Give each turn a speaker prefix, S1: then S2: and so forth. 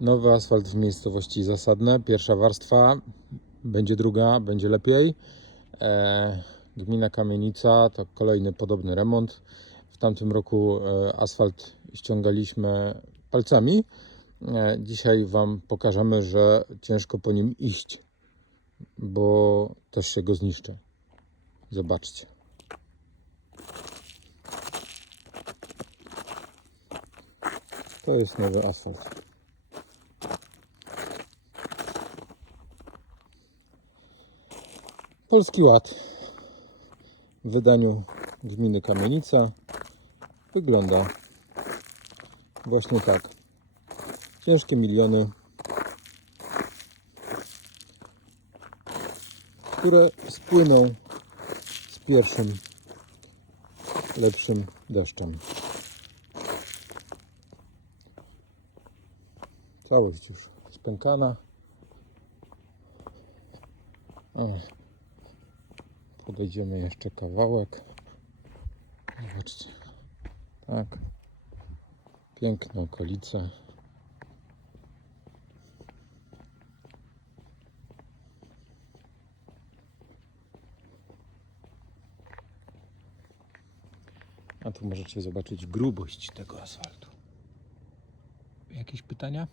S1: Nowy asfalt w miejscowości Zasadne. Pierwsza warstwa, będzie druga, będzie lepiej. E, gmina Kamienica to kolejny podobny remont. W tamtym roku e, asfalt ściągaliśmy palcami. E, dzisiaj Wam pokażemy, że ciężko po nim iść, bo też się go zniszczy. Zobaczcie. To jest nowy asfalt. Polski Ład w wydaniu gminy Kamienica wygląda właśnie tak. Ciężkie miliony, które spłyną z pierwszym lepszym deszczem. Całość już spękana. O, podejdziemy jeszcze kawałek. Zobaczcie. Tak. Piękne okolice. A tu możecie zobaczyć grubość tego asfaltu. Jakieś pytania?